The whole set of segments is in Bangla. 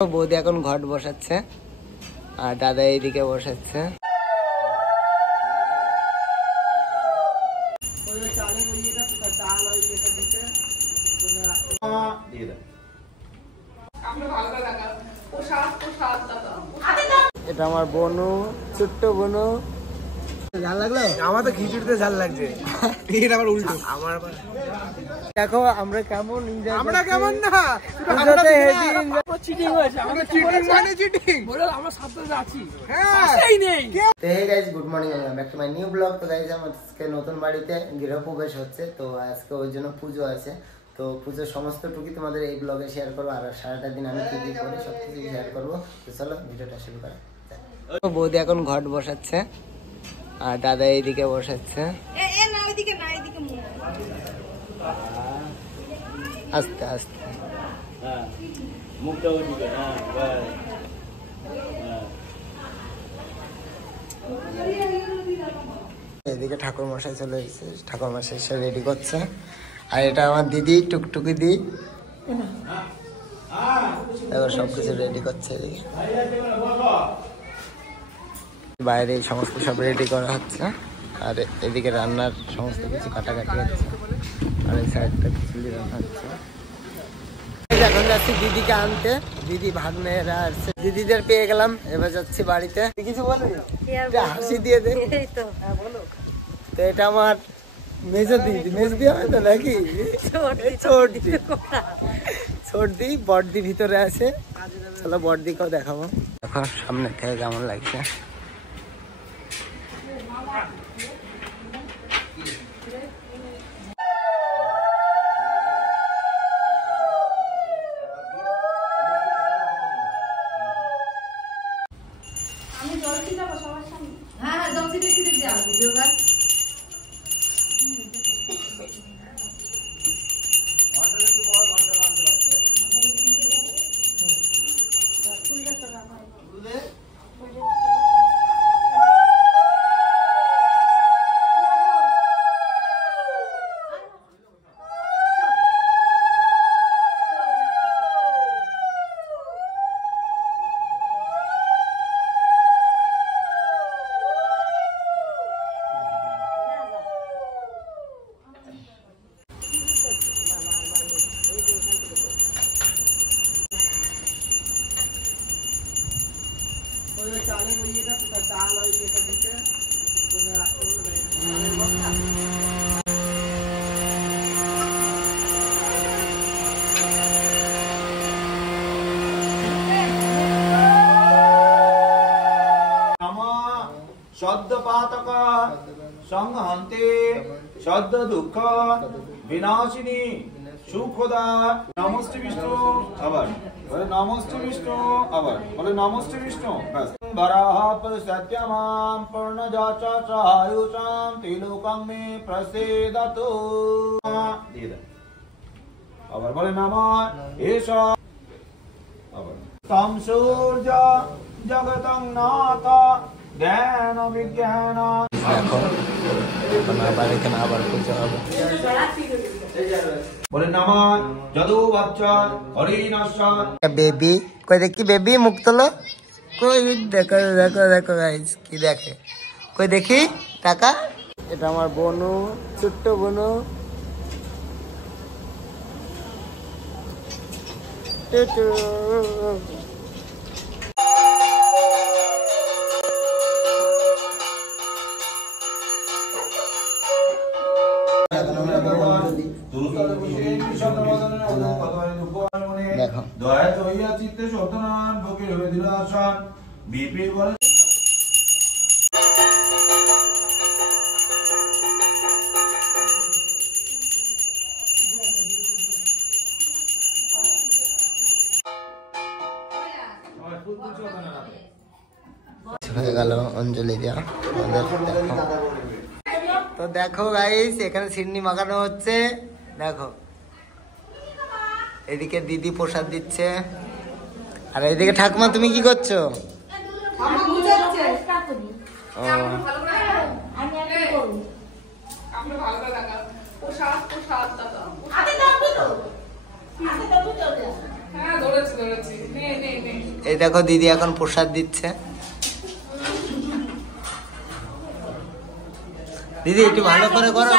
বৌদি এখন ঘট বসাচ্ছে আর দাদা এইদিকে বসাচ্ছে। এটা আমার বোনু, ছোট্ট বোনু। ঝাল লাগলো? আমার তো খিচুড়িতে ঝাল লাগছে। এটা আবার উল্টো। আমার দেখো আমরা কেমন এনজয় করছি। আমরা কেমন না পুজোতে হেভি এনজয়। চিটিং হয়েছে। আমরা চিটিং মানে চিটিং। বলো আমরা সাবধানে আছি। হ্যাঁ সেই নেই। তো hey guys, good morning, welcome back to my new blog. তো গাইস আমার আজকে নতুন বাড়িতে গৃহপ্রবেশ হচ্ছে, তো আজকে ওই জন্য পুজো আছে। তো পুজোর সমস্ত টুকি তোমাদের এই ব্লগে শেয়ার করবো, আর সারাটা দিন আমি কি কি করি সবকিছু শেয়ার করবো। তো চলো ভিডিওটা শুরু করা যাক। বৌদি এখন ঘট বসাচ্ছে আর দাদা এইদিকে বসাচ্ছে। আস্তে আস্তে এদিকে ঠাকুর মশাই চলে এসেছে, ঠাকুর মশাই এসে রেডি করছে। আর এটা আমার দিদি, টুকটুকি দি, এবার সবকিছু রেডি করছে। বাইরে সমস্ত সব রেডি করা হচ্ছে, আর এদিকে রান্নার সমস্ত কিছু কাটাকাটি হচ্ছে, আর এই সাইডটা খিচুড়ি রান্না হচ্ছে। এখন যাচ্ছি দিদিকে আনতে, দিদি ভাগ্নেরা আসছে, দিদিদের পেয়ে গেলাম। এবার যাচ্ছি বাড়িতে। কিছু বলবি? হাসি দিয়ে দে। তো এটা আমার মেজো দিদি, মেজদি হবে তো নাকি? ছোটদি, বড়দি ভিতরে আছে। চলো বড়দিকেও দেখাবো। এখন সামনে থেকে কেমন লাগছে। শব্দ পাতক সংহন্তে শব্দ দুঃখ বিনাশিনী সুখদা। নমস্তে বিষ্ণু, আবার বলে নমস্তে বিষ্ণু, আবার বলে নমস্তে বিষ্ণু। বরাহ পদ সত্যমাম পূর্ণজাচ সহায়ুষাম ত্রিলোকং মে প্রসীদতু। আবার বলে নমঃ এষ, আবার তম সূর্য জগতং নাথ জ্ঞান বিজ্ঞান। আবার পুজো হবে। বলে নমঃ যদু বাচ্চ হরিণস্য। বেবি কই দেখি, বেবি মুখ তোলো। কই দেখো দেখো দেখো গাইস, কি দেখে, কই দেখি টাকা। এটা আমার বোনু, ছোট্ট বোনু। দেখো দয়া চইয়া চিত্তে সত্যনারায়ণ ফকির হয়ে দিল আসন বিপি বলে। হয়ে গেল অঞ্জলি দেওয়া। তো দেখো গাইস, এখানে সিডনি মাখানো হচ্ছে। দেখো এদিকে দিদি প্রসাদ দিচ্ছে, আর এদিকে ঠাকুমা তুমি কি করছো? এই দেখো দিদি এখন প্রসাদ দিচ্ছে। দিদি একটু ভালো করে করো।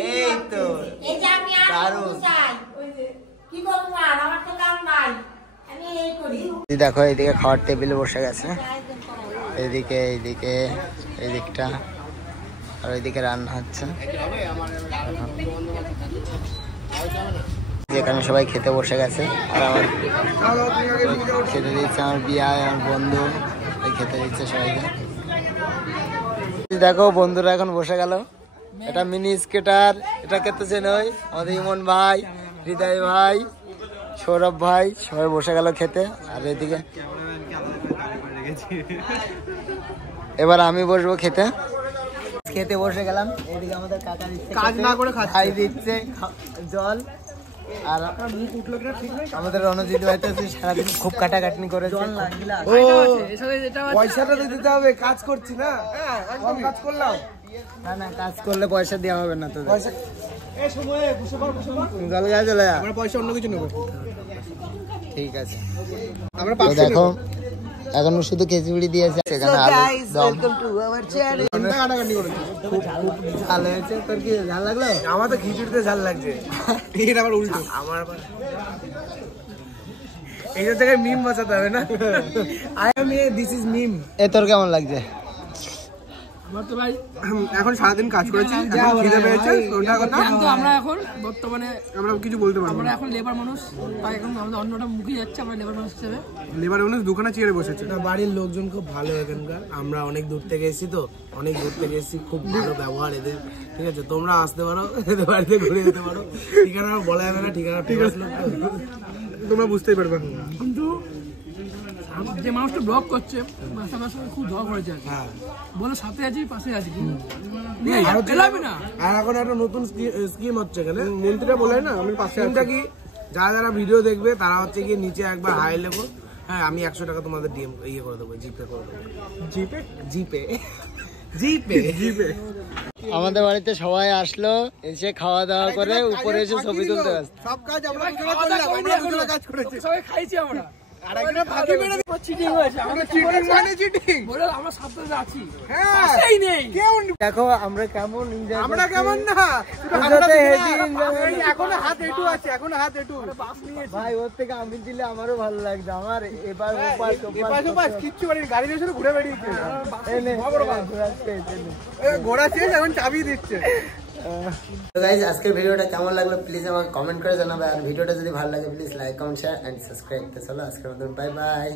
এই তো দারুণ। দেখো এইদিকে খাওয়ার টেবিলে বসে গেছে, এইদিকে এইদিকে এই দিকটা, আর ওইদিকে রান্না হচ্ছে। যেখানে সবাই খেতে বসে গেছে, আর আমার খেতে দিচ্ছে আমার বিয়ায় আমার বন্ধু, খেতে দিচ্ছে সবাইকে। দেখো বন্ধুরা এখন বসে গেল। এটা মিনি স্কেটার, এটা খেতে চেনই আমাদের ইমন ভাই, হৃদয় ভাই, সৌরভ ভাই, সবাই বসে গেল খেতে। আর এদিকে এবার আমি বসবো খেতে। খেতে বসে গেলাম। এদিকে আমাদের কাকা দিচ্ছে কাজ না করে খাই দিচ্ছে জল। আর আমাদের রণজিৎ ভাই তো সারাদিন খুব কাটাকাটনি করে জল লাগলে পয়সাটা তো দিতে হবে, কাজ করছি না, কাজ করলাম না, না কাজ করলে পয়সা দেওয়া হবে না তো। পয়সা জল গায়ে চলে যা, আমরা পয়সা অন্য কিছু নেবো। ঠিক আছে। আমরা দেখো এখন শুধু খিচুড়ি দিয়েছে, সেখানে ঝাল হয়েছে। তোর কি ঝাল লাগলো? আমার তো খিচুড়িতে ঝাল লাগছে। এটা আবার উল্টো, আমার আবার এইটার জায়গায় মিম বাঁচাতে হবে না। I am a, this is Mim. এ তোর কেমন লাগছে? আমার তো ভাই এখন সারাদিন কাজ করেছি, এখন খিদে পেয়েছে, ওটা কথা। কিন্তু আমরা এখন বর্তমানে আমরা কিছু বলতে পারবো আমরা না। এখন লেবার মানুষ, তাই এখন আমাদের অন্যটা মুখে যাচ্ছে, আমরা লেবার মানুষ হিসেবে। লেবার মানুষ দোকানে চেয়ারে বসেছে। বাড়ির লোকজন খুব ভালো এখানকার, আমরা অনেক দূর থেকে এসেছি তো, অনেক দূর থেকে এসেছি, খুব ভালো ব্যবহার এদের। ঠিক আছে, তোমরা আসতে পারো, এদের বাড়িতে ঘুরে যেতে পারো। ঠিকানা বলা যাবে না, ঠিকানা ঠিক আছে, তোমরা বুঝতেই পারবে। কিন্তু যে মানুষটা ব্লগ করছে আমার সঙ্গে খুব ঝড় করেছে, বলে সাথে আছি, পাশে আছি, পেলাবি না। আর এখন একটা নতুন স্কিম হচ্ছে এখানে, মন্ত্রীরা বলে না, আমি স্কিমটা কি, যারা যারা ভিডিও দেখবে তারা হচ্ছে কি নিচে একবার হাই লেখো, হ্যাঁ আমি 100 টাকা তোমাদের ডিএম ইয়ে করে দেবো, জিপে করে দেবো। জিপে জিপে জিপে জিপে আমাদের বাড়িতে সবাই আসলো, এসে খাওয়া দাওয়া করে উপরে এসে ছবি তুলতে ব্যস্ত। সব কাজ আমরা করলাম, আমরা দুজনে কাজ করেছি। সবাই খাইছি আমরা। আরেকজনে ফাঁকি মেরে চিটিং হয়েছে, আমরা চিটিং মানে চিটিং। বলে আমরা সাথে আছি, হ্যাঁ পাশেই নেই। কেউ দেখো আমরা কেমন enjoy আমরা করছি। কেমন না, পুজোতে heavy enjoy এই করছি। এখনো হাত এটু আছে, এখনো হাত এটু। ভাই ওর থেকে আমি দিলে আমারও ভালো লাগতো। আমার এবার ওপাশ এপাশ ওপাশ কিচ্ছু করিনি, গাড়ি নিয়ে শুধু ঘুরে বেরিয়েছে। ঘোরাচ্ছে। ঘোড়া শেষ, এখন চাবি দিচ্ছে। তো গাইজ আজকের ভিডিওটা কেমন লাগলো প্লিজ আমাকে কমেন্ট করে জানাবে। আর ভিডিওটা যদি ভালো লাগে please like, comment, share and subscribe. তো চলো আজকের মতো বাই বাই।